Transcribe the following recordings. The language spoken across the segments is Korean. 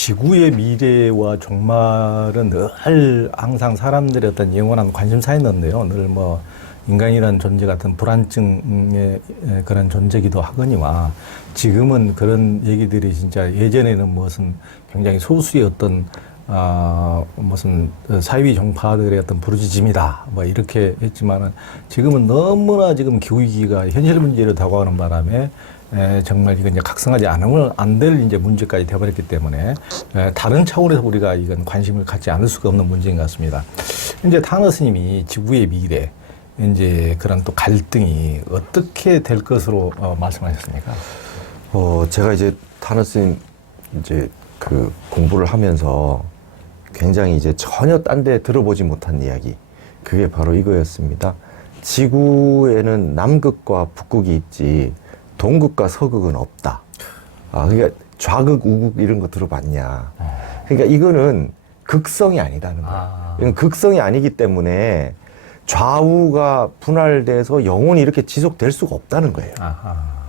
지구의 미래와 종말은 늘 항상 사람들의 어떤 영원한 관심사였는데요. 늘 뭐 인간이라는 존재 같은 불안증의 그런 존재기도 하거니와 지금은 그런 얘기들이 진짜 예전에는 무슨 굉장히 소수의 어떤 무슨 사이비 종파들의 어떤 부르짖음이다 뭐 이렇게 했지만은 지금은 너무나 지금 기후위기가 현실 문제로 다가오는 바람에 정말 이건 이제 각성하지 않으면 안 될 이제 문제까지 되어버렸기 때문에 다른 차원에서 우리가 이건 관심을 갖지 않을 수가 없는 문제인 것 같습니다. 이제 타너 스님이 지구의 미래 이제 그런 또 갈등이 어떻게 될 것으로 말씀하셨습니까? 제가 이제 타너 스님 이제 그 공부를 하면서 굉장히 이제 전혀 딴 데 들어보지 못한 이야기, 그게 바로 이거였습니다. 지구에는 남극과 북극이 있지 동극과 서극은 없다. 그러니까 좌극, 우극 이런 거 들어봤냐. 그러니까 이거는 극성이 아니다는 거예요. 이건 극성이 아니기 때문에 좌우가 분할돼서 영원히 이렇게 지속될 수가 없다는 거예요.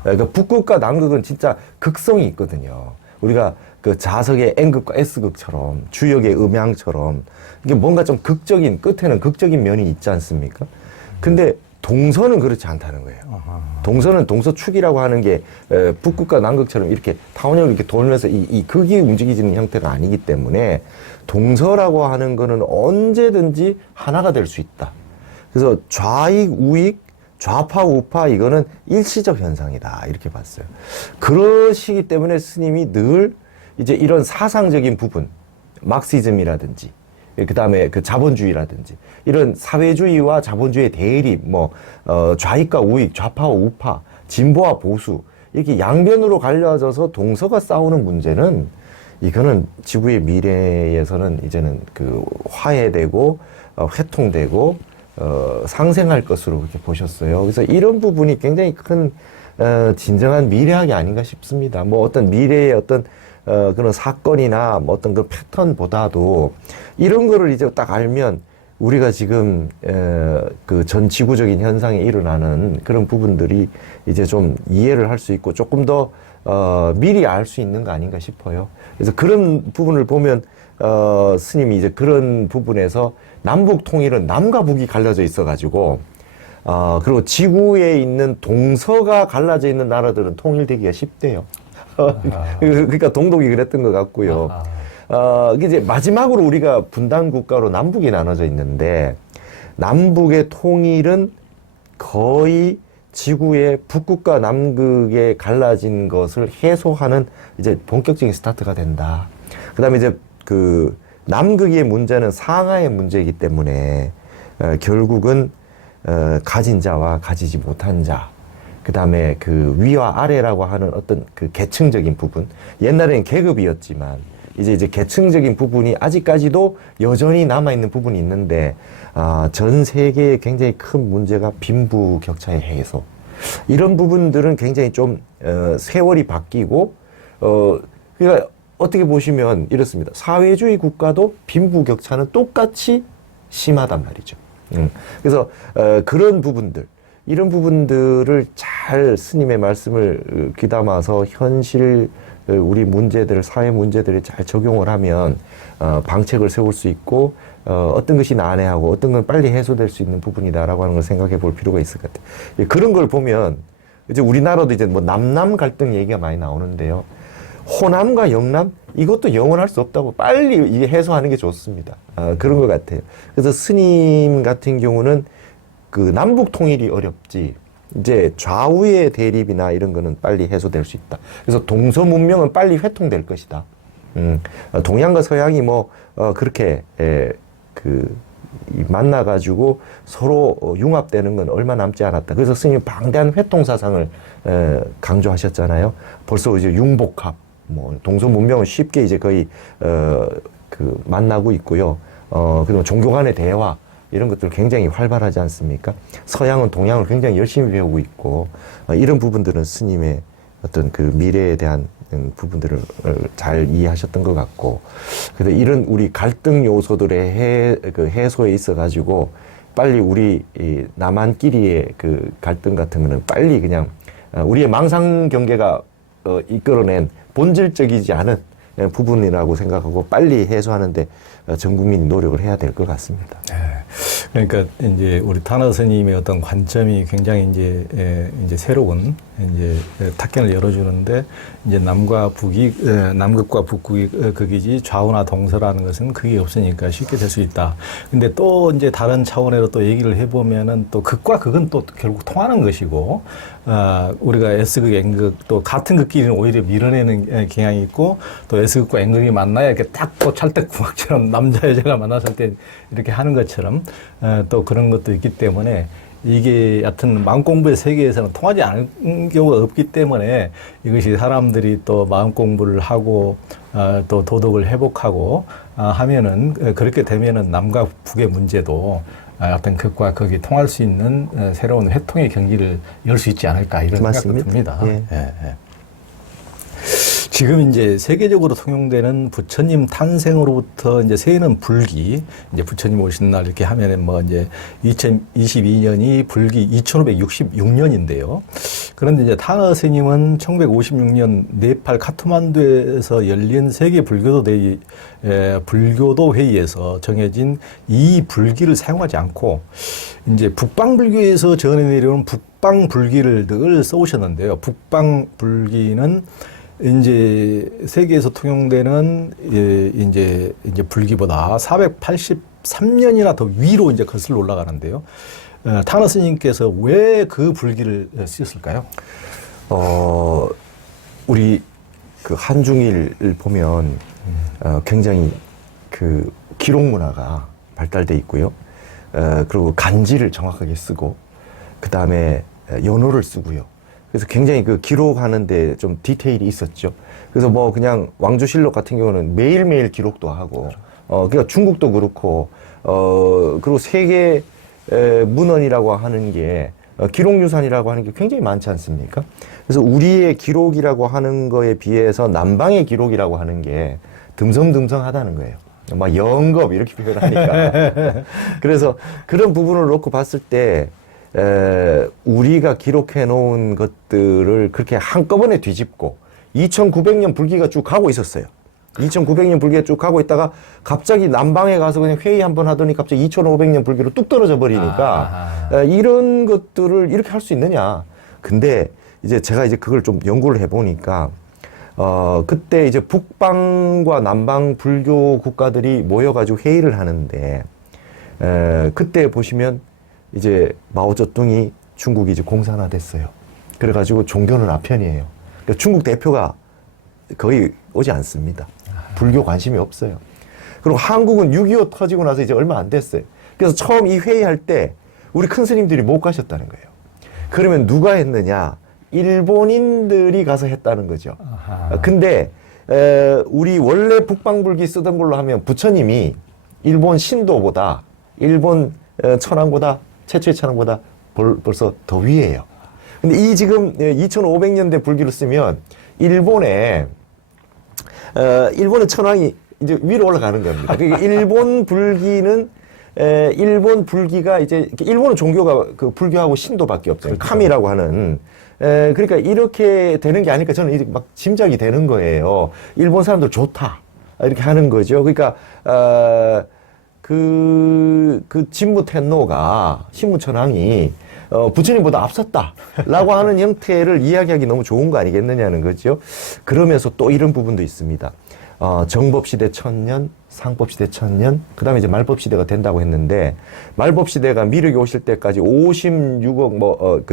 그러니까 북극과 남극은 진짜 극성이 있거든요. 우리가 그 자석의 N극과 S극처럼 주역의 음양처럼 이게 뭔가 좀 극적인, 끝에는 극적인 면이 있지 않습니까? 근데 동서는 그렇지 않다는 거예요. 동서는 동서축이라고 하는 게 북극과 남극처럼 이렇게 타원형을 이렇게 돌면서 이 극이 움직이지는 형태가 아니기 때문에 동서라고 하는 거는 언제든지 하나가 될 수 있다. 그래서 좌익, 우익, 좌파, 우파 이거는 일시적 현상이다 이렇게 봤어요. 그러시기 때문에 스님이 늘 이제 이런 사상적인 부분, 막시즘이라든지 그 다음에 그 자본주의라든지 이런 사회주의와 자본주의의 대립, 좌익과 우익, 좌파와 우파, 진보와 보수 이렇게 양면으로 갈려져서 동서가 싸우는 문제는 이거는 지구의 미래에서는 이제는 그 화해되고 회통되고 상생할 것으로 그렇게 보셨어요. 그래서 이런 부분이 굉장히 큰 진정한 미래학이 아닌가 싶습니다. 뭐 어떤 미래의 어떤 그런 사건이나 뭐 어떤 그 패턴보다도 이런 거를 이제 딱 알면 우리가 지금 그 전 지구적인 현상에 일어나는 그런 부분들이 이제 좀 이해를 할 수 있고 조금 더 미리 알 수 있는 거 아닌가 싶어요. 그래서 그런 부분을 보면 스님이 이제 그런 부분에서 남북 통일은 남과 북이 갈라져 있어가지고 그리고 지구에 있는 동서가 갈라져 있는 나라들은 통일되기가 쉽대요. 그러니까 동독이 그랬던 것 같고요. 이제 마지막으로 우리가 분단 국가로 남북이 나눠져 있는데 남북의 통일은 거의 지구의 북극과 남극에 갈라진 것을 해소하는 이제 본격적인 스타트가 된다. 그다음에 이제 그 남극의 문제는 상하의 문제이기 때문에 결국은 가진 자와 가지지 못한 자, 그 다음에 그 위와 아래라고 하는 어떤 그 계층적인 부분, 옛날에는 계급이었지만 이제 계층적인 부분이 아직까지도 여전히 남아있는 부분이 있는데 전 세계에 굉장히 큰 문제가 빈부격차의 해소, 이런 부분들은 굉장히 좀 세월이 바뀌고 그러니까 어떻게 보시면 이렇습니다. 사회주의 국가도 빈부격차는 똑같이 심하단 말이죠. 그래서 그런 부분들, 이런 부분들을 잘 스님의 말씀을 귀담아서 현실 우리 문제들을, 사회 문제들을 잘 적용을 하면 방책을 세울 수 있고 어떤 것이 난해하고 어떤 건 빨리 해소될 수 있는 부분이다라고 하는 걸 생각해 볼 필요가 있을 것 같아요. 그런 걸 보면 이제 우리나라도 이제 뭐 남남 갈등 얘기가 많이 나오는데요. 호남과 영남 이것도 영원할 수 없다고 빨리 이게 해소하는 게 좋습니다. 그런 것 같아요. 그래서 스님 같은 경우는 그 남북 통일이 어렵지 이제 좌우의 대립이나 이런 거는 빨리 해소될 수 있다. 그래서 동서 문명은 빨리 회통될 것이다. 동양과 서양이 그렇게 만나가지고 서로 융합되는 건 얼마 남지 않았다. 그래서 스님이 방대한 회통 사상을 강조하셨잖아요. 벌써 이제 융복합, 동서 문명은 쉽게 이제 거의 만나고 있고요. 그리고 종교 간의 대화 이런 것들 굉장히 활발하지 않습니까? 서양은 동양을 굉장히 열심히 배우고 있고 이런 부분들은 스님의 어떤 그 미래에 대한 부분들을 잘 이해하셨던 것 같고, 그래서 이런 우리 갈등 요소들의 해소에 있어가지고 빨리 우리 이 남한끼리의 그 갈등 같은 거는 빨리 그냥 우리의 망상 경계가 이끌어낸 본질적이지 않은 부분이라고 생각하고 빨리 해소하는데 전 국민이 노력을 해야 될 것 같습니다. 그러니까 이제 우리 탄하 스님의 어떤 관점이 굉장히 이제 새로운 이제 탁견을 열어주는데 이제 남과 북이 남극과 북극이 극이지 좌우나 동서라는 것은 그게 없으니까 쉽게 될 수 있다. 근데 또 이제 다른 차원으로 또 얘기를 해보면은 또 극과 극은 또 결국 통하는 것이고 우리가 S극, N극 또 같은 극끼리는 오히려 밀어내는 경향이 있고 또 S극과 N극이 만나야 이렇게 딱 또 찰떡궁합처럼 남자 여자가 만났을 때 이렇게 하는 것처럼 또 그런 것도 있기 때문에 이게 여하튼 마음 공부의 세계에서는 통하지 않은 경우가 없기 때문에 이것이 사람들이 또 마음 공부를 하고 또 도덕을 회복하고 하면은 그렇게 되면은 남과 북의 문제도 어떤 극과 극이 통할 수 있는 새로운 회통의 경기를 열 수 있지 않을까 이런 맞습니다. 생각도 듭니다. 예. 예. 지금 이제 세계적으로 통용되는 부처님 탄생으로부터 이제 세는 불기, 이제 부처님 오신 날 이렇게 하면은 뭐 이제 2022년이 불기 2566년인데요. 그런데 이제 탄하 스님은 1956년 네팔 카트만두에서 열린 세계 불교도 회의에서 정해진 이 불기를 사용하지 않고 이제 북방 불교에서 전해 내려온 북방 불기를 늘 써오셨는데요. 북방 불기는 이제 세계에서 통용되는 이제 불기보다 483년이나 더 위로 이제 거슬러 올라가는데요. 탄하 스님께서 왜 그 불기를 쓰셨을까요? 우리 그 한중일을 보면 굉장히 그 기록 문화가 발달돼 있고요. 그리고 간지를 정확하게 쓰고 그 다음에 연호를 쓰고요. 그래서 굉장히 그 기록하는데 좀 디테일이 있었죠. 그래서 뭐 그냥 왕조실록 같은 경우는 매일매일 기록도 하고, 그러니까 중국도 그렇고, 그리고 세계 문헌이라고 하는 게, 기록유산이라고 하는 게 굉장히 많지 않습니까? 그래서 우리의 기록이라고 하는 거에 비해서 남방의 기록이라고 하는 게 듬성듬성하다는 거예요. 막 영겁 이렇게 표현하니까. 그래서 그런 부분을 놓고 봤을 때, 우리가 기록해 놓은 것들을 그렇게 한꺼번에 뒤집고 2900년 불기가 쭉 가고 있었어요. 2900년 불기가 쭉 가고 있다가 갑자기 남방에 가서 그냥 회의 한번 하더니 갑자기 2500년 불기로 뚝 떨어져 버리니까 이런 것들을 이렇게 할 수 있느냐. 근데 이제 제가 이제 그걸 좀 연구를 해 보니까 그때 이제 북방과 남방 불교 국가들이 모여가지고 회의를 하는데 그때 보시면 이제 마오쩌둥이 중국이 이제 공산화됐어요. 그래가지고 종교는 아편이에요. 그러니까 중국 대표가 거의 오지 않습니다. 불교 관심이 없어요. 그리고 한국은 6.25 터지고 나서 이제 얼마 안 됐어요. 그래서 처음 이 회의할 때 우리 큰 스님들이 못 가셨다는 거예요. 그러면 누가 했느냐? 일본인들이 가서 했다는 거죠. 근데 우리 원래 북방불기 쓰던 걸로 하면 부처님이 일본 신도보다 일본 천황보다 최초의 천황보다 벌써 더 위에요. 근데 이 지금 2500년대 불기를 쓰면 일본의 천황이 이제 위로 올라가는 겁니다. 그러니까 일본 불기는 일본 불기가 이제 일본은 종교가 그 불교하고 신도밖에 없어요. 그렇죠. 카미라고 하는. 그러니까 이렇게 되는 게 아니까 저는 이제 막 짐작이 되는 거예요. 일본 사람들 좋다 이렇게 하는 거죠. 그러니까 그 진무 텐노가 신무천황이 부처님보다 앞섰다라고 하는 형태를 이야기하기 너무 좋은 거 아니겠느냐는 거죠. 그러면서 또 이런 부분도 있습니다. 정법시대 1000년, 상법시대 1000년, 그 다음에 이제 말법시대가 된다고 했는데, 말법시대가 미륵이 오실 때까지 56억,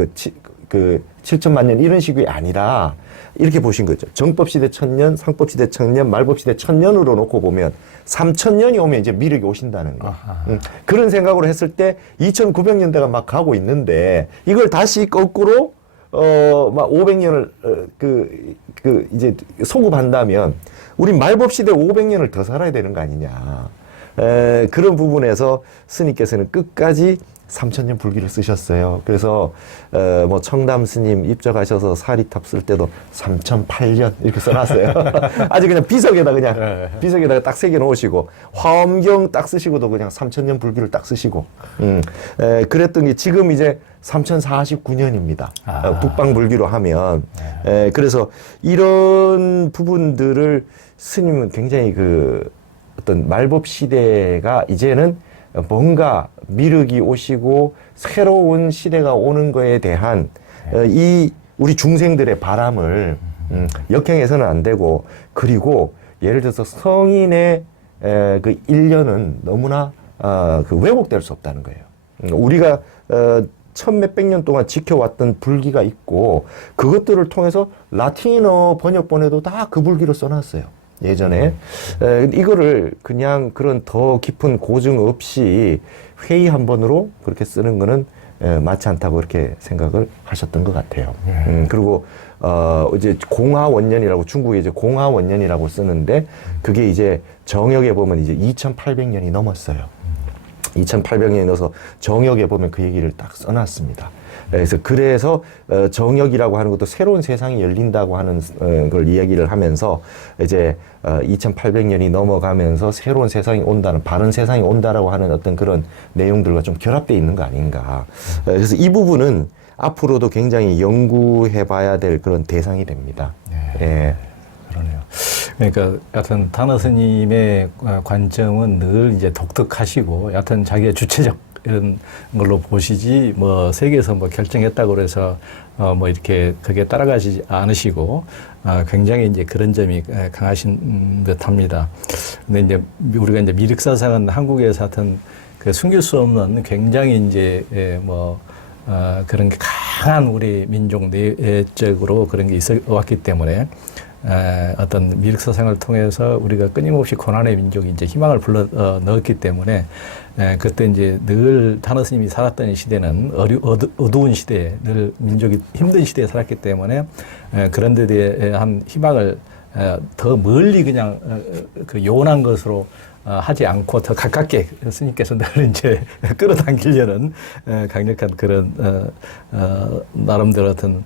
7천만 년 이런 식이 아니라, 이렇게 보신 거죠. 정법시대 1000년, 상법시대 1000년, 말법시대 1000년으로 놓고 보면, 3000년이 오면 이제 미륵이 오신다는 거예요. 그런 생각으로 했을 때, 2900년대가 막 가고 있는데, 이걸 다시 거꾸로, 막 500년을, 이제 소급한다면, 우리 말법시대 500년을 더 살아야 되는 거 아니냐. 그런 부분에서 스님께서는 끝까지 삼천년 불기를 쓰셨어요. 그래서 뭐 청담 스님 입적하셔서 사리탑 쓸 때도 3008년 이렇게 써놨어요. 아주 그냥 비석에다 그냥 비석에다가 딱 새겨 놓으시고 화엄경 딱 쓰시고도 그냥 삼천년 불기를 딱 쓰시고 그랬던 게 지금 이제 3049년입니다. 북방 불기로 하면 그래서 이런 부분들을 스님은 굉장히 그 어떤 말법 시대가 이제는 뭔가 미륵이 오시고 새로운 시대가 오는 거에 대한 이 우리 중생들의 바람을 역행해서는 안 되고, 그리고 예를 들어서 성인의 그 일년은 너무나 그 왜곡될 수 없다는 거예요. 우리가 천몇백 년 동안 지켜왔던 불기가 있고 그것들을 통해서 라틴어 번역본에도 다 그 불기로 써놨어요. 예전에 이거를 그냥 그런 더 깊은 고증 없이 회의 한 번으로 그렇게 쓰는 거는 맞지 않다고 그렇게 생각을 하셨던 것 같아요. 그리고 이제 공하원년이라고, 중국에 이제 공하원년이라고 쓰는데 그게 이제 정역에 보면 이제 2800년이 넘었어요. 2800년이 넘어서 정역에 보면 그 얘기를 딱 써놨습니다. 그래서 정역이라고 하는 것도 새로운 세상이 열린다고 하는 걸 이야기를 하면서 이제 2800년이 넘어가면서 새로운 세상이 온다는, 바른 세상이 온다라고 하는 어떤 그런 내용들과 좀 결합되어 있는 거 아닌가. 그래서 이 부분은 앞으로도 굉장히 연구해 봐야 될 그런 대상이 됩니다. 예. 그러네요. 그러니까 여하튼 단어 스님의 관점은 늘 이제 독특하시고, 여하튼 자기의 주체적 이런 걸로 보시지, 뭐 세계에서 뭐 결정했다고 그래서 뭐 이렇게 그게 따라가지 않으시고 굉장히 이제 그런 점이 강하신 듯합니다. 근데 이제 우리가 이제 미륵사상은 한국에서 하여튼 그 숨길 수 없는 굉장히 이제 뭐 그런 게 강한 우리 민족 내적으로 그런 게 있어 왔기 때문에 어떤 미륵사상을 통해서 우리가 끊임없이 고난의 민족이 이제 희망을 불러 넣었기 때문에 그때 이제 늘 단어 스님이 살았던 시대는 어두운 시대에, 늘 민족이 힘든 시대에 살았기 때문에 그런 데 대한 희망을 더 멀리 그냥 그 요원한 것으로 하지 않고 더 가깝게 스님께서 늘 이제 끌어당기려는 강력한 그런 나름대로 어떤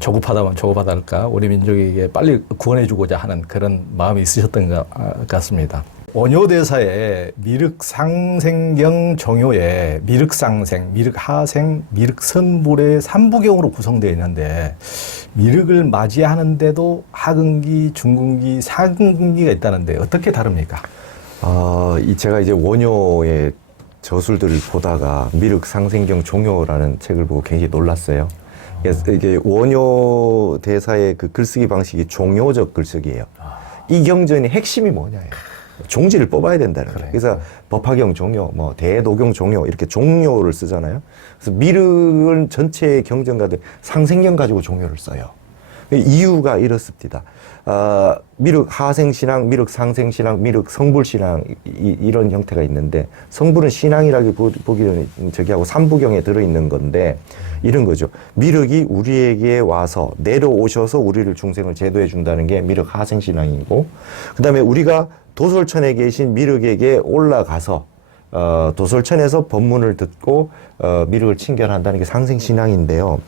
조급하다면 조급하달까, 우리 민족에게 빨리 구원해주고자 하는 그런 마음이 있으셨던 것 같습니다. 원효대사의 미륵상생경 종요에 미륵상생, 미륵하생, 미륵선불의 3부경으로 구성되어 있는데, 미륵을 맞이하는데도 하근기, 중근기, 상근기가 있다는데 어떻게 다릅니까? 제가 이제 원효의 저술들을 보다가 미륵상생경 종요라는 책을 보고 굉장히 놀랐어요. 그래서 이게 원효 대사의 그 글쓰기 방식이 종요적 글쓰기예요. 이 경전의 핵심이 뭐냐예요. 종지를 뽑아야 된다는 거예요. 그래서 법화경 종요, 뭐 대도경 종요, 이렇게 종요를 쓰잖아요. 그래서 미륵은 전체 경전가들 상생경 가지고 종요를 써요. 이유가 이렇습니다. 미륵 하생신앙, 미륵 상생신앙, 미륵 성불신앙, 이런 형태가 있는데, 성불은 신앙이라기 보기에는 저기하고 삼부경에 들어있는 건데, 이런 거죠. 미륵이 우리에게 와서 내려오셔서 우리를 중생을 제도해 준다는 게 미륵 하생신앙이고, 그 다음에 우리가 도솔천에 계신 미륵에게 올라가서 도솔천에서 법문을 듣고 미륵을 친결한다는 게 상생신앙인데요.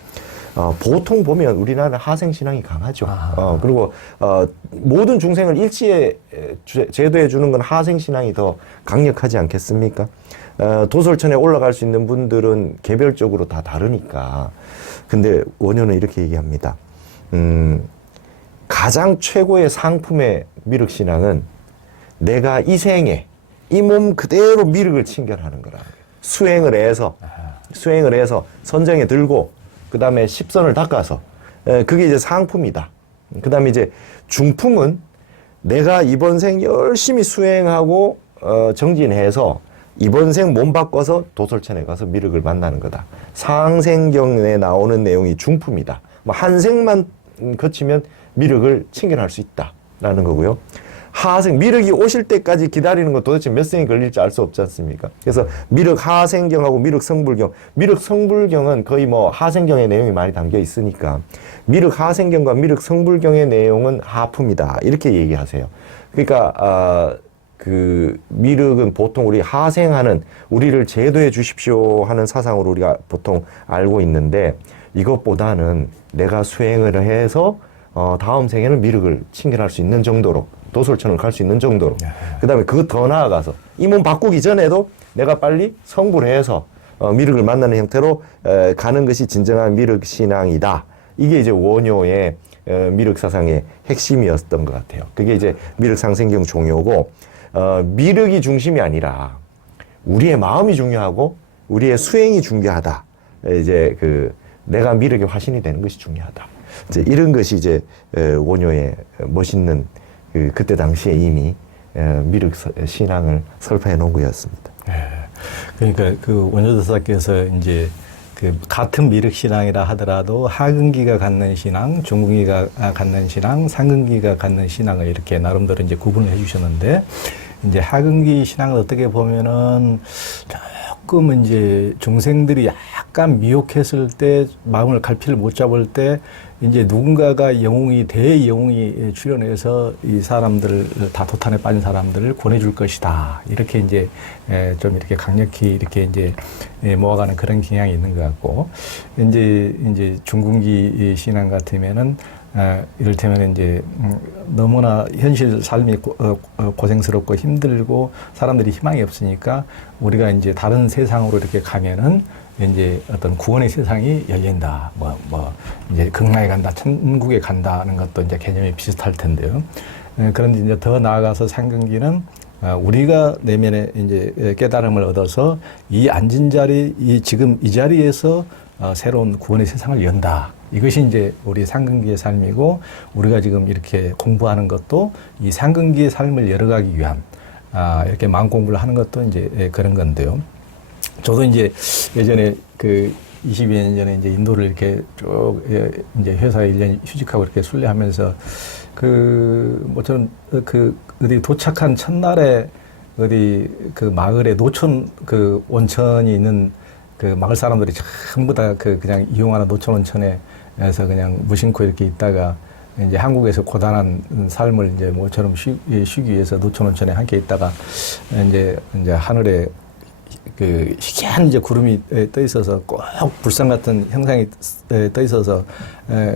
보통 보면 우리나라는 하생신앙이 강하죠. 그리고 모든 중생을 일치에 제도해 주는 건 하생신앙이 더 강력하지 않겠습니까? 도솔천에 올라갈 수 있는 분들은 개별적으로 다 다르니까. 근데 원효는 이렇게 얘기합니다. 가장 최고의 상품의 미륵신앙은 내가 이 생에 이 몸 그대로 미륵을 친결하는 거라는 거예요. 수행을 해서 선정에 들고, 그 다음에 십선을 닦아서, 그게 이제 상품이다. 그 다음에 이제 중품은 내가 이번 생 열심히 수행하고 정진해서 이번 생 몸 바꿔서 도솔천에 가서 미륵을 만나는 거다. 상생경에 나오는 내용이 중품이다. 뭐 한 생만 거치면 미륵을 친결할 수 있다라는 거고요. 하생, 미륵이 오실 때까지 기다리는 건 도대체 몇 생이 걸릴지 알 수 없지 않습니까? 그래서 미륵 하생경하고 미륵 성불경, 미륵 성불경은 거의 뭐 하생경의 내용이 많이 담겨 있으니까 미륵 하생경과 미륵 성불경의 내용은 하품이다, 이렇게 얘기하세요. 그러니까 그 미륵은 보통 우리 하생하는 우리를 제도해 주십시오 하는 사상으로 우리가 보통 알고 있는데 이것보다는 내가 수행을 해서 다음 생에는 미륵을 칭견할 수 있는 정도로 도솔천을 갈 수 있는 정도로 그다음에 그 더 나아가서 이 몸 바꾸기 전에도 내가 빨리 성불해서 미륵을 만나는 형태로 가는 것이 진정한 미륵 신앙이다. 이게 이제 원효의 미륵 사상의 핵심이었던 것 같아요. 그게 이제 미륵 상생경 종요고 미륵이 중심이 아니라 우리의 마음이 중요하고 우리의 수행이 중요하다. 이제 그 내가 미륵의 화신이 되는 것이 중요하다. 이제 이런 것이 이제 원효의 멋있는 그때 당시에 이미 미륵 신앙을 설파해 놓은 거였습니다. 그러니까 그 원효도사께서 이제 그 같은 미륵 신앙이라 하더라도 하근기가 갖는 신앙, 중근기가 갖는 신앙, 상근기가 갖는 신앙을 이렇게 나름대로 이제 구분을 해주셨는데 이제 하근기 신앙을 어떻게 보면은 조금 이제 중생들이 약간 미혹했을 때 마음을 갈피를 못 잡을 때 이제 누군가가 영웅이 대영웅이 출연해서 이 사람들을 다 도탄에 빠진 사람들을 권해줄 것이다 이렇게 이제 좀 이렇게 강력히 이렇게 이제 모아가는 그런 경향이 있는 것 같고 이제 중군기 신앙 같으면은 이를테면 이제 너무나 현실 삶이 고생스럽고 힘들고 사람들이 희망이 없으니까 우리가 이제 다른 세상으로 이렇게 가면은 이제 어떤 구원의 세상이 열린다. 이제 극락에 간다, 천국에 간다는 것도 이제 개념이 비슷할 텐데요. 그런데 이제 더 나아가서 상근기는 우리가 내면에 이제 깨달음을 얻어서 이 앉은 자리, 지금 이 자리에서 새로운 구원의 세상을 연다. 이것이 이제 우리 상근기의 삶이고 우리가 지금 이렇게 공부하는 것도 이 상근기의 삶을 열어가기 위한 이렇게 마음 공부를 하는 것도 이제 그런 건데요. 저도 이제 예전에 그 20여 년 전에 이제 인도를 이렇게 쭉 이제 회사에 1년 휴직하고 이렇게 순례하면서 저는 어디 도착한 첫날에 어디 그 마을에 노천 그 온천이 있는 그 마을 사람들이 전부 다 그냥 이용하는 노천 온천에서 그냥 무심코 이렇게 있다가 이제 한국에서 고단한 삶을 이제 모처럼 쉬기 위해서 노천 온천에 함께 있다가 이제 하늘에 그 희귀한 이제 구름이 떠 있어서 꼭 불상 같은 형상이 떠 있어서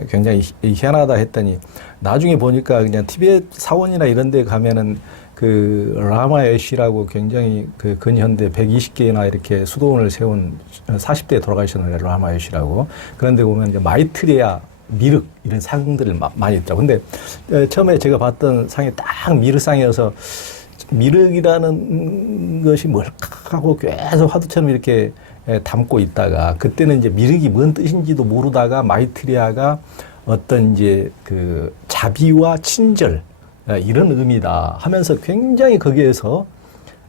굉장히 희한하다 했더니 나중에 보니까 그냥 티베트 사원이나 이런 데 가면은 그 라마 애쉬라고 굉장히 그 근현대 120개나 이렇게 수도원을 세운 40대에 돌아가셨는 라마 애쉬라고 그런 데 보면 이제 마이트레야 미륵 이런 상들을 많이 있더라고요. 근데 처음에 제가 봤던 상이 딱 미륵상이어서 미륵이라는 것이 뭘까 하고 계속 화두처럼 이렇게 담고 있다가 그때는 이제 미륵이 뭔 뜻인지도 모르다가 마이트리아가 어떤 이제 그 자비와 친절 이런 의미다 하면서 굉장히 거기에서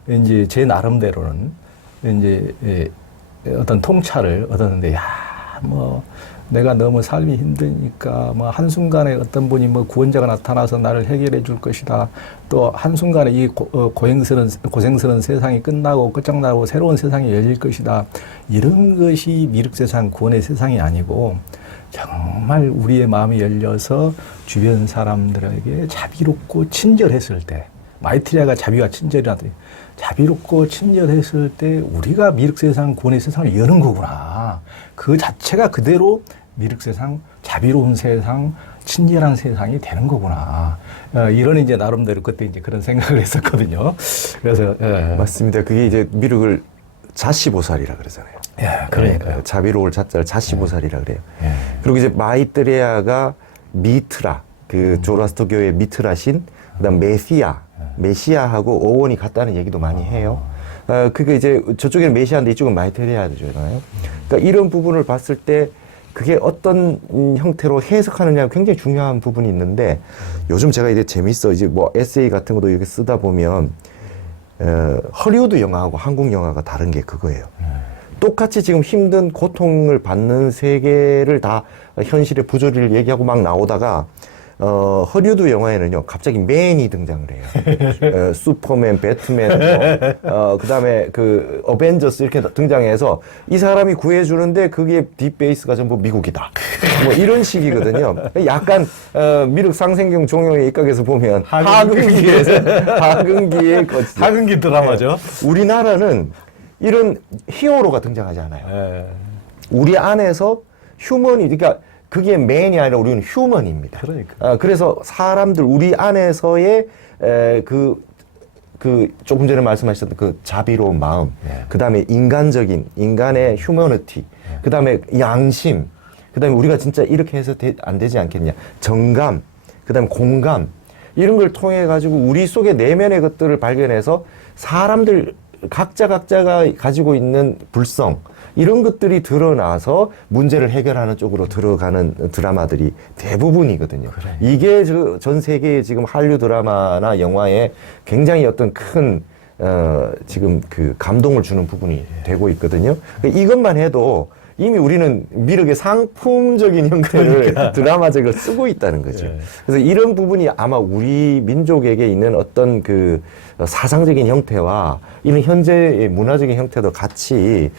이제 제 나름대로는 이제 어떤 통찰을 얻었는데 내가 너무 삶이 힘드니까 한순간에 어떤 분이 구원자가 나타나서 나를 해결해 줄 것이다. 또 한순간에 이 고생스러운 세상이 끝나고 끝장나고 새로운 세상이 열릴 것이다. 이런 것이 미륵세상 구원의 세상이 아니고 정말 우리의 마음이 열려서 주변 사람들에게 자비롭고 친절했을 때 마이트리아가 자비와 친절이라더니 자비롭고 친절했을 때 우리가 미륵세상 구원의 세상을 여는 거구나. 그 자체가 그대로 미륵세상 자비로운 세상 친절한 세상이 되는 거구나. 이런 이제 나름대로 그때 이제 그런 생각을 했었거든요. 그래서 맞습니다. 그게 이제 미륵을 자시보살이라 그러잖아요. 그러니까요. 자비로울 자자를 자시보살이라 그래요. 그리고 이제 마이트레아가 미트라, 그 조라스터교의 미트라신, 그다음 메시아하고 어원이 같다는 얘기도 많이 해요. 그게 이제 저쪽에는 메시아인데 이쪽은 마이트레아잖아요. 그러니까 이런 부분을 봤을 때 그게 어떤 형태로 해석하느냐가 굉장히 중요한 부분이 있는데 요즘 제가 이제 재밌어 이제 에세이 같은 것도 이렇게 쓰다 보면 헐리우드 영화하고 한국 영화가 다른 게 그거예요. 똑같이 지금 힘든 고통을 받는 세계를 다 현실의 부조리를 얘기하고 막 나오다가 허리우드 영화에는요, 갑자기 맨이 등장을 해요. 슈퍼맨, 배트맨, 그 다음에 그 어벤져스 이렇게 등장해서 이 사람이 구해주는데 그게 뒷베이스가 전부 미국이다. 뭐 이런 식이거든요. 약간, 미륵 상생경 종영의 입각에서 보면 하근기의 거지. 하근기 드라마죠. 우리나라는 이런 히어로가 등장하지 않아요. 예. 우리 안에서 휴먼이, 그러니까 그게 맨이 아니라 우리는 휴먼입니다. 그러니까. 그래서 사람들, 우리 안에서의 조금 전에 말씀하셨던 그 자비로운 마음, 그 다음에 인간의 휴머니티, 그 다음에 양심, 그 다음에 우리가 진짜 이렇게 해서 안 되지 않겠냐. 정감, 그 다음에 공감, 이런 걸 통해 가지고 우리 속의 내면의 것들을 발견해서 사람들, 각자가 가지고 있는 불성, 이런 것들이 드러나서 문제를 해결하는 쪽으로 들어가는 드라마들이 대부분이거든요. 그래. 이게 전 세계의 지금 한류 드라마나 영화에 굉장히 어떤 큰, 지금 그 감동을 주는 부분이 되고 있거든요. 이것만 해도 이미 우리는 미륵의 상품적인 형태를 드라마적으로 쓰고 있다는 거죠. 그래서 이런 부분이 아마 우리 민족에게 있는 어떤 그 사상적인 형태와 이런 현재의 문화적인 형태도 같이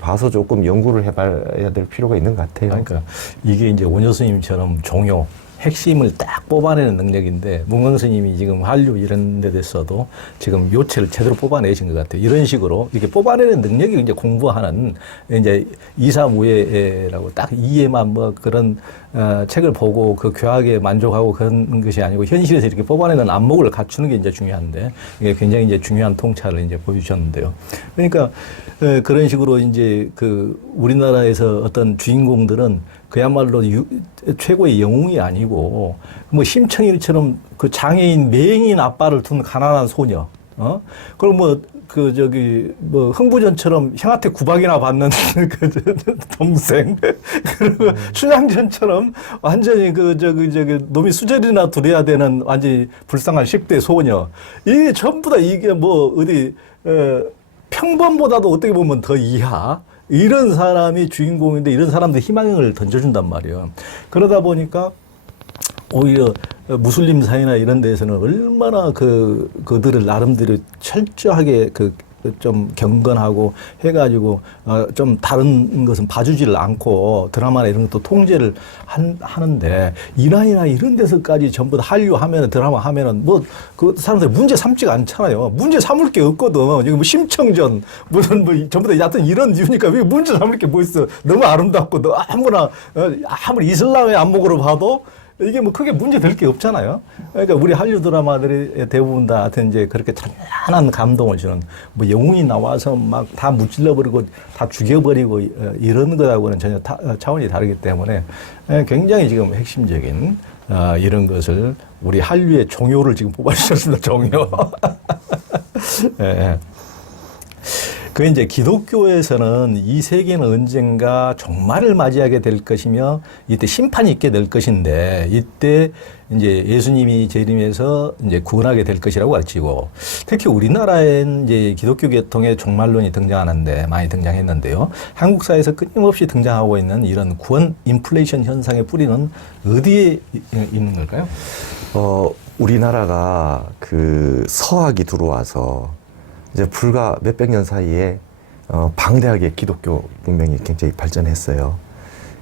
봐서 조금 연구를 해봐야 될 필요가 있는 것 같아요. 그러니까 이게 이제 오녀 스님처럼 종요, 핵심을 딱 뽑아내는 능력인데 문광 스님이 지금 한류 이런 데 됐어도 지금 요체를 제대로 뽑아내신 것 같아요. 이런 식으로 이렇게 뽑아내는 능력이 이제 공부하는 이제 이사무예라고 딱 이해만 뭐 그런 책을 보고 그 교학에 만족하고 그런 것이 아니고 현실에서 이렇게 뽑아내는 안목을 갖추는 게 이제 중요한데 이게 굉장히 이제 중요한 통찰을 이제 보여주셨는데요. 그러니까 그런 식으로 이제 그 우리나라에서 어떤 주인공들은 그야말로 최고의 영웅이 아니고 뭐 심청일처럼 그 장애인 맹인 아빠를 둔 가난한 소녀, 그리고 뭐 그 저기 뭐 흥부전처럼 형한테 구박이나 받는 그 동생, 그리고 춘향전처럼 완전히 그 저기 놈이 수절이나 두려야 되는 완전히 불쌍한 10대 소녀, 이게 전부 다 이게 뭐 어디 평범보다도 어떻게 보면 더 이하. 이런 사람이 주인공인데 이런 사람들 희망을 던져준단 말이에요. 그러다 보니까 오히려 무슬림 사회나 이런 데에서는 얼마나 그들을 나름대로 철저하게 좀 경건하고 해가지고 좀 다른 것은 봐주지를 않고 드라마나 이런 것도 통제를 하는데 이란이나 이런 데서까지 전부 다 한류 하면은 드라마 하면은 뭐 그 사람들 문제 삼지가 않잖아요. 문제 삼을 게 없거든. 이거 뭐 심청전 무슨 뭐 전부 다 하여튼 이런 이유니까 왜 문제 삼을 게 뭐 있어. 너무 아름답고 너 아무나 아무리 이슬람의 안목으로 봐도 이게 뭐 크게 문제 될 게 없잖아요. 그러니까 우리 한류 드라마들이 대부분 다 하여튼 이제 그렇게 찬란한 감동을 주는 뭐 영웅이 나와서 막 다 무찔러버리고 다 죽여버리고 이런 것하고는 전혀 차원이 다르기 때문에 굉장히 지금 핵심적인 이런 것을 우리 한류의 종요를 지금 뽑아주셨습니다. 종요. 예. 그 이제 기독교에서는 이 세계는 언젠가 종말을 맞이하게 될 것이며 이때 심판이 있게 될 것인데 이때 이제 예수님이 재림해서 이제 구원하게 될 것이라고 가르치고 특히 우리나라엔 이제 기독교 계통의 종말론이 등장하는데 많이 등장했는데요. 한국 사회에서 끊임없이 등장하고 있는 이런 구원 인플레이션 현상의 뿌리는 어디에 있는 걸까요? 우리나라가 그 서학이 들어와서 이제 불과 몇백 년 사이에 방대하게 기독교 문명이 굉장히 발전했어요.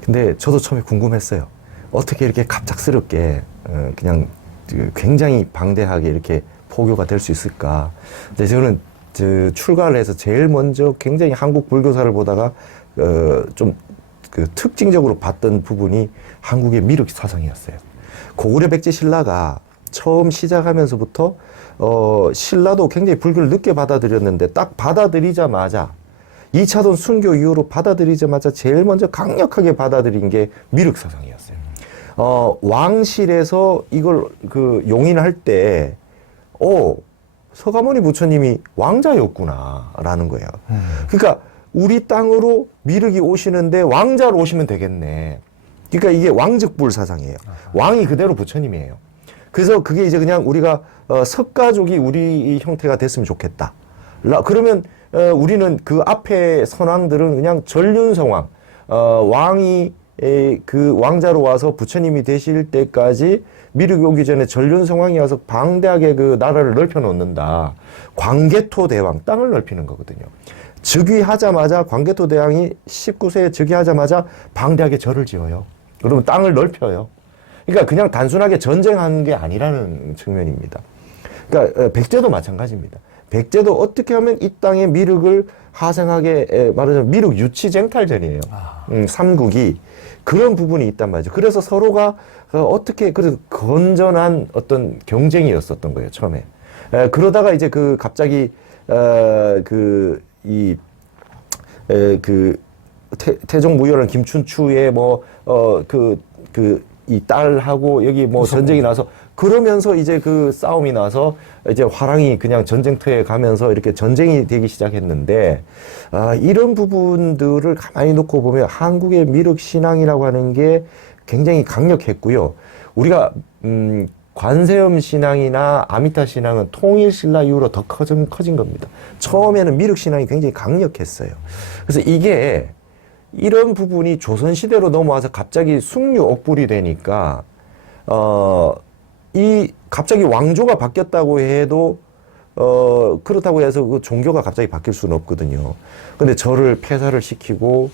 근데 저도 처음에 궁금했어요. 어떻게 이렇게 갑작스럽게 그냥 굉장히 방대하게 이렇게 포교가 될 수 있을까. 근데 저는 출가를 해서 제일 먼저 굉장히 한국 불교사를 보다가 좀 그 특징적으로 봤던 부분이 한국의 미륵 사상이었어요. 고구려 백제 신라가 처음 시작하면서부터 신라도 굉장히 불교를 늦게 받아들였는데 딱 받아들이자마자 2차돈 순교 이후로 받아들이자마자 제일 먼저 강력하게 받아들인 게 미륵 사상이었어요. 왕실에서 이걸 용인할 때 서가모니 부처님이 왕자였구나라는 거예요. 그러니까 우리 땅으로 미륵이 오시는데 왕자로 오시면 되겠네. 그러니까 이게 왕즉불 사상이에요. 왕이 그대로 부처님이에요. 그래서 그게 이제 그냥 우리가 석가족이 우리 형태가 됐으면 좋겠다. 그러면 우리는 그 앞에 선왕들은 그냥 전륜성왕, 왕이 그 왕자로 와서 부처님이 되실 때까지 미륵이 오기 전에 전륜 성왕이 와서 방대하게 그 나라를 넓혀 놓는다. 광개토 대왕, 땅을 넓히는 거거든요. 즉위하자마자 광개토 대왕이 19세에 즉위하자마자 방대하게 절을 지어요. 그러면 땅을 넓혀요. 그러니까 그냥 단순하게 전쟁하는 게 아니라는 측면입니다. 그러니까 백제도 마찬가지입니다. 백제도 어떻게 하면 이 땅에 미륵을 하생하게 말하자면 미륵 유치 쟁탈전이에요. 삼국이 그런 부분이 있단 말이죠. 그래서 서로가 어떻게 그래서 건전한 어떤 경쟁이었었던 거예요 처음에. 그러다가 이제 그 갑자기 태종무효라는 김춘추의 이 딸하고 여기 뭐 전쟁이 나서 그러면서 이제 그 싸움이 나서 이제 화랑이 그냥 전쟁터에 가면서 이렇게 전쟁이 되기 시작했는데, 이런 부분들을 가만히 놓고 보면 한국의 미륵 신앙이라고 하는 게 굉장히 강력했고요. 우리가 관세음 신앙이나 아미타 신앙은 통일신라 이후로 더 커진 겁니다. 처음에는 미륵 신앙이 굉장히 강력했어요. 그래서 이게 이런 부분이 조선시대로 넘어와서 갑자기 숭유 옥불이 되니까, 갑자기 왕조가 바뀌었다고 해도, 그렇다고 해서 그 종교가 갑자기 바뀔 수는 없거든요. 근데 절을 폐사를 시키고,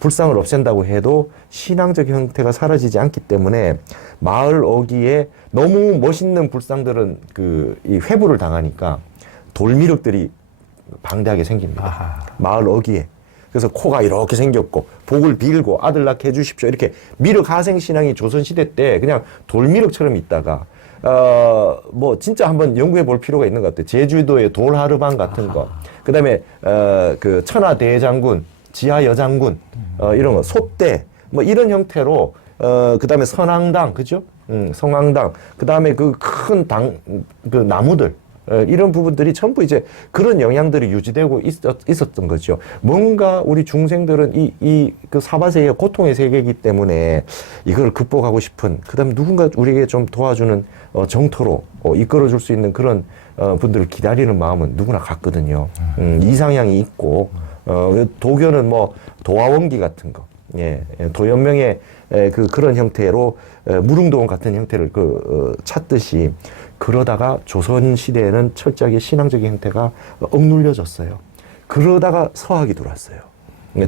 불상을 없앤다고 해도 신앙적 형태가 사라지지 않기 때문에 마을 어귀에 너무 멋있는 불상들은 이 회부를 당하니까 돌미륵들이 방대하게 생깁니다. 아하. 마을 어귀에. 그래서 코가 이렇게 생겼고 복을 빌고 아들 낳게 해주십시오. 이렇게 미륵 하생 신앙이 조선시대 때 그냥 돌미륵처럼 있다가 뭐 진짜 한번 연구해 볼 필요가 있는 것 같아요. 제주도의 돌하르방 같은 거. 그다음에 그 천하 대장군, 지하 여장군 이런 거, 소대 뭐 이런 형태로 그다음에 선앙당, 그죠? 성황당. 그다음에 그 큰 그 나무들. 이런 부분들이 전부 이제 그런 영향들이 유지되고 있었던 거죠. 뭔가 우리 중생들은 그 사바세계가 고통의 세계이기 때문에 이걸 극복하고 싶은, 그 다음에 누군가 우리에게 좀 도와주는 정토로 이끌어줄 수 있는 그런 분들을 기다리는 마음은 누구나 같거든요. 이상향이 있고, 도교는 뭐 도화원기 같은 거, 예, 도연명의 그런 형태로 무릉도원 같은 형태를 찾듯이, 그러다가 조선시대에는 철저하게 신앙적인 형태가 억눌려졌어요. 그러다가 서학이 들어왔어요.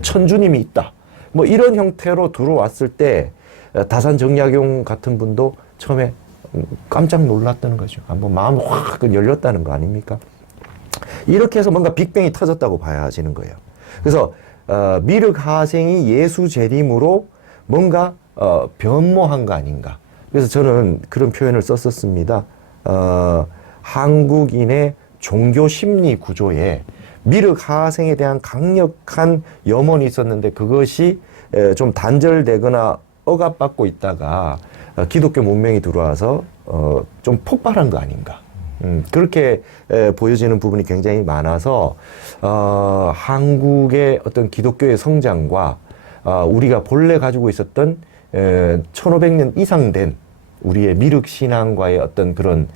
천주님이 있다. 뭐 이런 형태로 들어왔을 때 다산정약용 같은 분도 처음에 깜짝 놀랐다는 거죠. 한번 마음이 확 열렸다는 거 아닙니까? 이렇게 해서 뭔가 빅뱅이 터졌다고 봐야지는 거예요. 그래서 미륵 하생이 예수 재림으로 뭔가 변모한 거 아닌가. 그래서 저는 그런 표현을 썼었습니다. 한국인의 종교 심리 구조에 미륵 하생에 대한 강력한 염원이 있었는데 그것이 좀 단절되거나 억압받고 있다가 기독교 문명이 들어와서 좀 폭발한 거 아닌가. 그렇게 보여지는 부분이 굉장히 많아서 한국의 어떤 기독교의 성장과 우리가 본래 가지고 있었던 1500년 이상 된 우리의 미륵 신앙과의 어떤 그런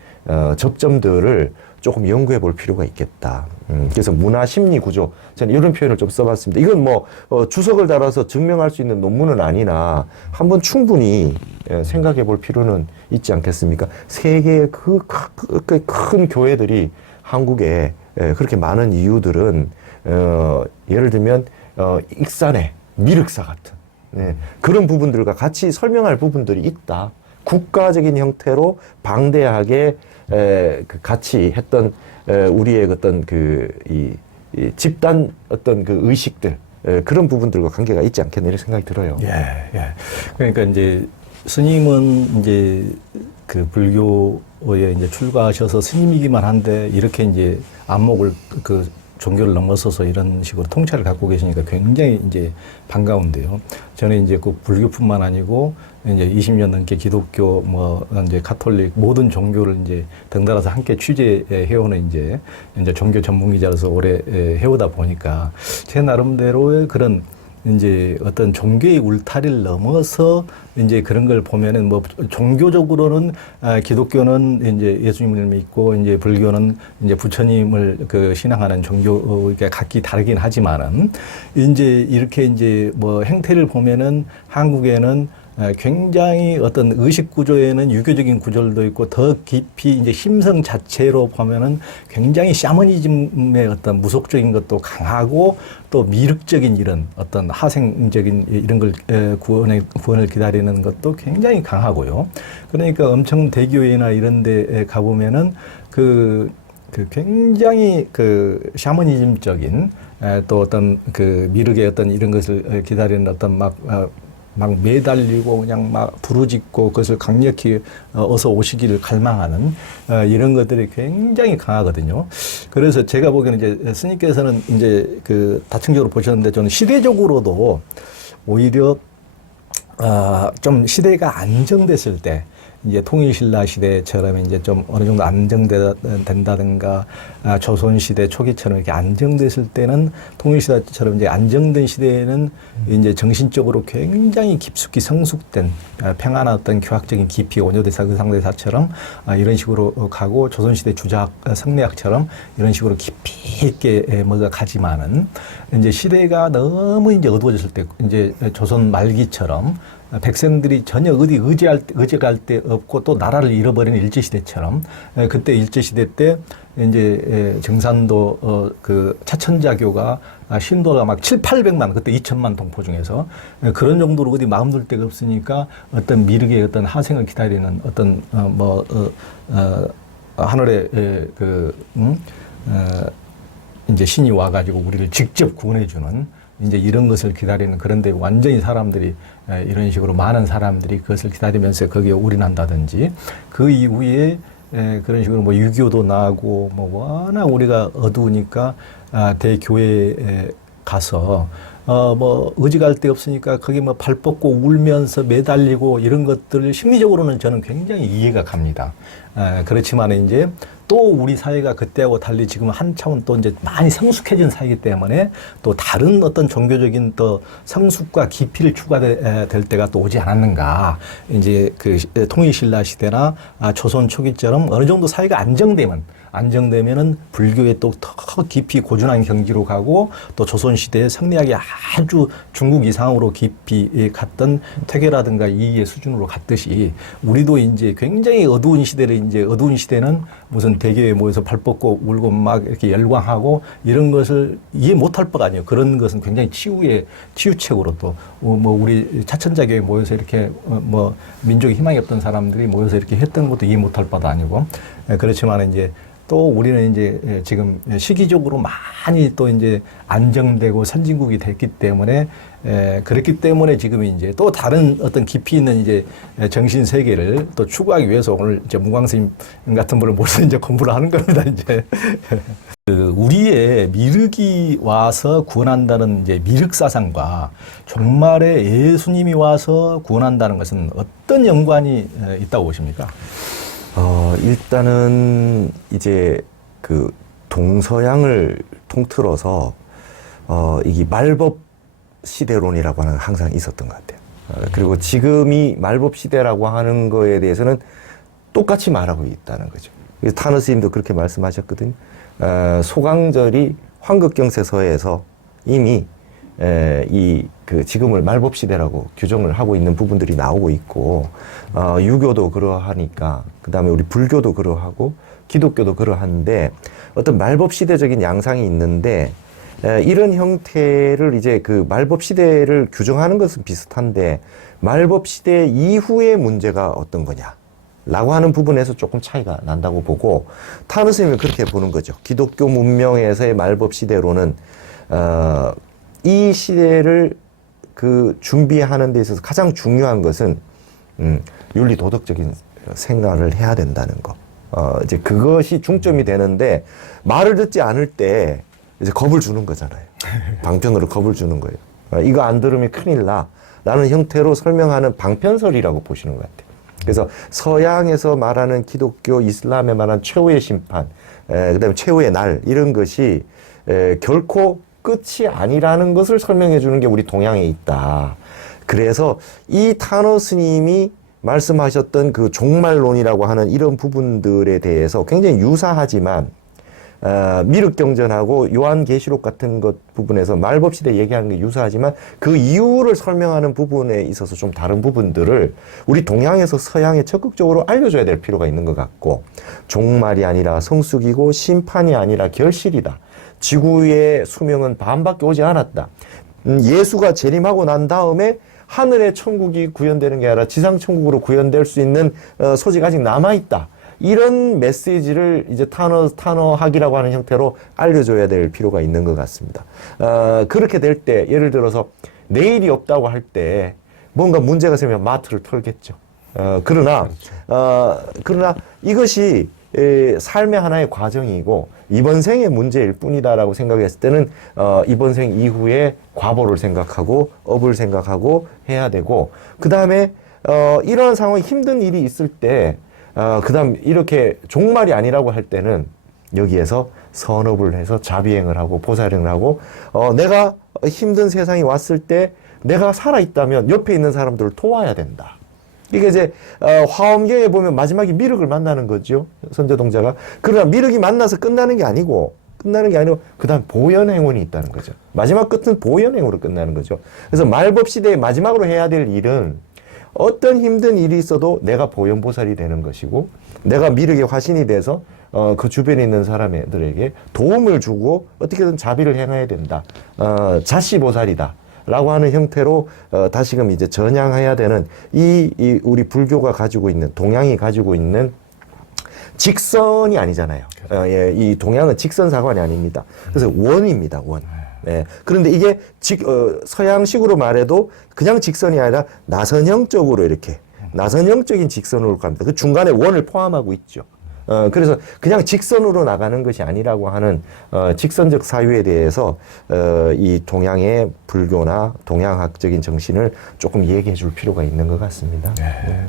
접점들을 조금 연구해 볼 필요가 있겠다. 그래서 문화 심리 구조, 저는 이런 표현을 좀 써봤습니다. 이건 뭐 주석을 달아서 증명할 수 있는 논문은 아니나 한번 충분히 생각해 볼 필요는 있지 않겠습니까? 세계의 그 큰 교회들이 한국에 그렇게 많은 이유들은 예를 들면 익산의 미륵사 같은 그런 부분들과 같이 설명할 부분들이 있다. 국가적인 형태로 방대하게 같이 했던 우리의 어떤 이 집단 어떤 그 의식들, 그런 부분들과 관계가 있지 않겠나 이런 생각이 들어요. 예, 예. 그러니까 이제 스님은 이제 그 불교에 이제 출가하셔서 스님이기만 한데 이렇게 이제 안목을 그 종교를 넘어서서 이런 식으로 통찰을 갖고 계시니까 굉장히 이제 반가운데요. 저는 이제 그 불교뿐만 아니고 이제 20년 넘게 기독교, 뭐 이제 가톨릭 모든 종교를 이제 덩달아서 함께 취재해오는 이제 종교 전문 기자로서 오래 해오다 보니까 제 나름대로의 그런 이제 어떤 종교의 울타리를 넘어서 이제 그런 걸 보면은 뭐 종교적으로는 기독교는 이제 예수님을 믿고 이제 불교는 이제 부처님을 그 신앙하는 종교가 각기 다르긴 하지만은 이제 이렇게 이제 뭐 행태를 보면은 한국에는 굉장히 어떤 의식 구조에는 유교적인 구조도 있고 더 깊이 이제 심성 자체로 보면은 굉장히 샤머니즘의 어떤 무속적인 것도 강하고 또 미륵적인 이런 어떤 하생적인 이런 걸 구원을 기다리는 것도 굉장히 강하고요. 그러니까 엄청 대교회나 이런 데 가보면은 그 굉장히 그 샤머니즘적인 또 어떤 그 미륵의 어떤 이런 것을 기다리는 어떤 막 매달리고 그냥 막 부르짖고 그것을 강력히 어서 오시기를 갈망하는 이런 것들이 굉장히 강하거든요. 그래서 제가 보기에는 이제 스님께서는 이제 그 다층적으로 보셨는데 저는 시대적으로도 오히려 좀 시대가 안정됐을 때 이제 통일신라 시대처럼 이제 좀 어느 정도 안정된다든가 조선 시대 초기처럼 이렇게 안정됐을 때는 통일시대처럼 이제 안정된 시대에는 이제 정신적으로 굉장히 깊숙이 성숙된 평안한 어떤 교학적인 깊이 원효대사 의상대사처럼 이런 식으로 가고 조선시대 주자학 성리학처럼 이런 식으로 깊이 있게 뭐가 가지만은 이제 시대가 너무 이제 어두워졌을 때 이제 조선 말기처럼 백성들이 전혀 의지할 데 없고 또 나라를 잃어버리는 일제시대처럼 그때 일제시대 때 이제 정산도 그 차천자교가 신도가 막 7,800만 그때 2천만 동포 중에서 그런 정도로 어디 마음 둘 데가 없으니까 어떤 미륵의 어떤 하생을 기다리는 어떤 하늘의 이제 신이 와가지고 우리를 직접 구원해주는 이제 이런 것을 기다리는 그런데 완전히 사람들이 이런 식으로 많은 사람들이 그것을 기다리면서 거기에 올인한다든지 그 이후에 그런 식으로 뭐 유교도 나고 뭐 워낙 우리가 어두우니까 대교회에 가서 뭐 의지갈 데 없으니까 거기 뭐 발 뻗고 울면서 매달리고 이런 것들을 심리적으로는 저는 굉장히 이해가 갑니다. 그렇지만 이제 또 우리 사회가 그때하고 달리 지금 한 차원 또 이제 많이 성숙해진 사회이기 때문에 또 다른 어떤 종교적인 또 성숙과 깊이를 추가될 때가 또 오지 않았는가. 이제 그 통일신라 시대나 조선 초기처럼 어느 정도 사회가 안정되면은 불교에 또 더 깊이 고준한 경지로 가고 또 조선시대의 성리학이 아주 중국 이상으로 깊이 갔던 퇴계라든가 이의 수준으로 갔듯이 우리도 이제 굉장히 어두운 시대는 무슨 대교에 모여서 발 뻗고 울고 막 이렇게 열광하고 이런 것을 이해 못할 바가 아니에요. 그런 것은 굉장히 치유책으로 또 뭐 우리 차천자교에 모여서 이렇게 뭐 민족의 희망이 없던 사람들이 모여서 이렇게 했던 것도 이해 못할 바도 아니고 그렇지만 이제 또 우리는 이제 지금 시기적으로 많이 또 이제 안정되고 선진국이 됐기 때문에 그렇기 때문에 지금 이제 또 다른 어떤 깊이 있는 이제 정신 세계를 또 추구하기 위해서 오늘 이제 무광스님 같은 분을 모셔서 이제 공부를 하는 겁니다. 이제 우리의 미륵이 와서 구원한다는 이제 미륵 사상과 종말에 예수님이 와서 구원한다는 것은 어떤 연관이 있다고 보십니까? 일단은 이제 그 동서양을 통틀어서 이게 말법 시대론이라고 하는 게 항상 있었던 것 같아요. 그리고 지금이 말법 시대라고 하는 거에 대해서는 똑같이 말하고 있다는 거죠. 그래서 타너 스님도 그렇게 말씀하셨거든요. 소강절이 환극경세서에서 이미 그 지금을 말법 시대라고 규정을 하고 있는 부분들이 나오고 있고 유교도 그러하니까 그다음에 우리 불교도 그러하고 기독교도 그러한데 어떤 말법 시대적인 양상이 있는데 이런 형태를 이제 그 말법 시대를 규정하는 것은 비슷한데 말법 시대 이후의 문제가 어떤 거냐라고 하는 부분에서 조금 차이가 난다고 보고 타너 스님은 그렇게 보는 거죠. 기독교 문명에서의 말법 시대로는 이 시대를 그 준비하는 데 있어서 가장 중요한 것은 윤리 도덕적인 생각을 해야 된다는 거. 이제 그것이 중점이 되는데 말을 듣지 않을 때 이제 겁을 주는 거잖아요. 방편으로 겁을 주는 거예요. 이거 안 들으면 큰일 나. 라는 형태로 설명하는 방편설이라고 보시는 것 같아요. 그래서 서양에서 말하는 기독교, 이슬람에 말하는 최후의 심판, 그다음에 최후의 날 이런 것이 결코 끝이 아니라는 것을 설명해 주는 게 우리 동양에 있다. 그래서 이 타너 스님이 말씀하셨던 그 종말론이라고 하는 이런 부분들에 대해서 굉장히 유사하지만 미륵경전하고 요한계시록 같은 것 부분에서 말법시대 얘기하는 게 유사하지만 그 이유를 설명하는 부분에 있어서 좀 다른 부분들을 우리 동양에서 서양에 적극적으로 알려줘야 될 필요가 있는 것 같고, 종말이 아니라 성숙이고 심판이 아니라 결실이다. 지구의 수명은 반밖에 오지 않았다. 예수가 재림하고 난 다음에 하늘의 천국이 구현되는 게 아니라 지상 천국으로 구현될 수 있는 소지가 아직 남아있다. 이런 메시지를 이제 탄어학이라고 하는 형태로 알려줘야 될 필요가 있는 것 같습니다. 그렇게 될 때, 예를 들어서 내일이 없다고 할 때 뭔가 문제가 생기면 마트를 털겠죠. 그러나 이것이 삶의 하나의 과정이고 이번 생의 문제일 뿐이다라고 생각했을 때는 이번 생 이후에 과보를 생각하고 업을 생각하고 해야 되고, 그 다음에 이러한 상황이 힘든 일이 있을 때 그다음 이렇게 종말이 아니라고 할 때는 여기에서 선업을 해서 자비행을 하고 보살행을 하고 내가 힘든 세상이 왔을 때 내가 살아있다면 옆에 있는 사람들을 도와야 된다. 이게 이제 화엄경에 보면 마지막에 미륵을 만나는 거죠. 선제동자가. 그러나 미륵이 만나서 끝나는 게 아니고 그다음 보현행원이 있다는 거죠. 마지막 끝은 보현행으로 끝나는 거죠. 그래서 말법시대의 마지막으로 해야 될 일은 어떤 힘든 일이 있어도 내가 보현보살이 되는 것이고, 내가 미륵의 화신이 돼서 그 주변에 있는 사람들에게 도움을 주고 어떻게든 자비를 행해야 된다. 자시보살이다. 라고 하는 형태로 다시금 이제 전향해야 되는 이 우리 불교가 가지고 있는, 동양이 가지고 있는 직선이 아니잖아요. 이 동양은 직선사관이 아닙니다. 그래서 원입니다, 원. 네. 그런데 이게 서양식으로 말해도 그냥 직선이 아니라 나선형적으로 이렇게 나선형적인 직선으로 갑니다. 그 중간에 원을 포함하고 있죠. 그래서 그냥 직선으로 나가는 것이 아니라고 하는 직선적 사유에 대해서 이 동양의 불교나 동양학적인 정신을 조금 얘기해 줄 필요가 있는 것 같습니다. 네.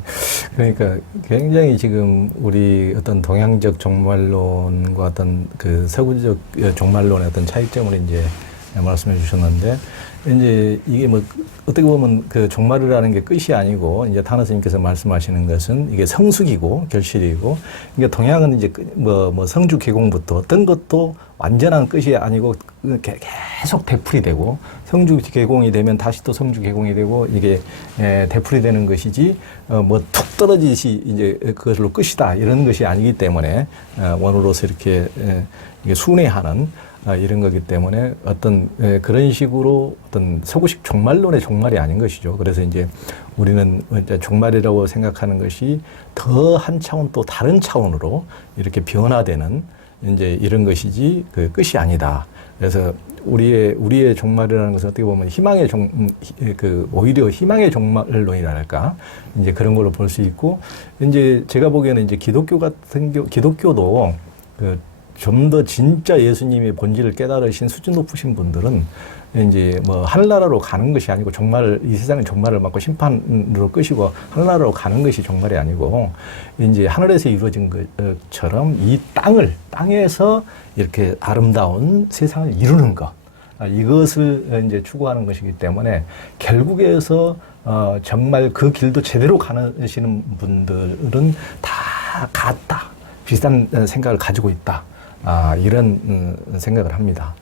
그러니까 굉장히 지금 우리 어떤 동양적 종말론과 어떤 그 서구적 종말론의 어떤 차이점을 이제 말씀해 주셨는데, 이제 이게 뭐 어떻게 보면 그 종말이라는 게 끝이 아니고, 이제 타너 스님께서 말씀하시는 것은 이게 성숙이고 결실이고, 이게 동양은 이제 뭐 성주 개공부터 어떤 것도 완전한 끝이 아니고 계속 되풀이 되고, 성주 개공이 되면 다시 또 성주 개공이 되고, 이게 되풀이 되는 것이지 뭐 툭 떨어지시 이제 그것으로 끝이다 이런 것이 아니기 때문에 원으로서 이렇게 이게 순회하는 이런 거기 때문에 어떤 그런 식으로 어떤 서구식 종말론의 종말이 아닌 것이죠. 그래서 이제 우리는 이제 종말이라고 생각하는 것이 더 한 차원 또 다른 차원으로 이렇게 변화되는 이제 이런 것이지 그 끝이 아니다. 그래서 우리의 종말이라는 것은 어떻게 보면 오히려 희망의 종말론이랄까, 이제 그런 걸로 볼 수 있고, 이제 제가 보기에는 이제 기독교도 좀 더 진짜 예수님의 본질을 깨달으신 수준 높으신 분들은 이제 뭐 하늘나라로 가는 것이 아니고, 이 세상의 종말을 맞고 심판으로 끝이고 하늘나라로 가는 것이 종말이 아니고, 이제 하늘에서 이루어진 것처럼 이 땅에서 이렇게 아름다운 세상을 이루는 것, 이것을 이제 추구하는 것이기 때문에 결국에서 정말 그 길도 제대로 가시는 분들은 다 같다, 비슷한 생각을 가지고 있다. 이런 생각을 합니다.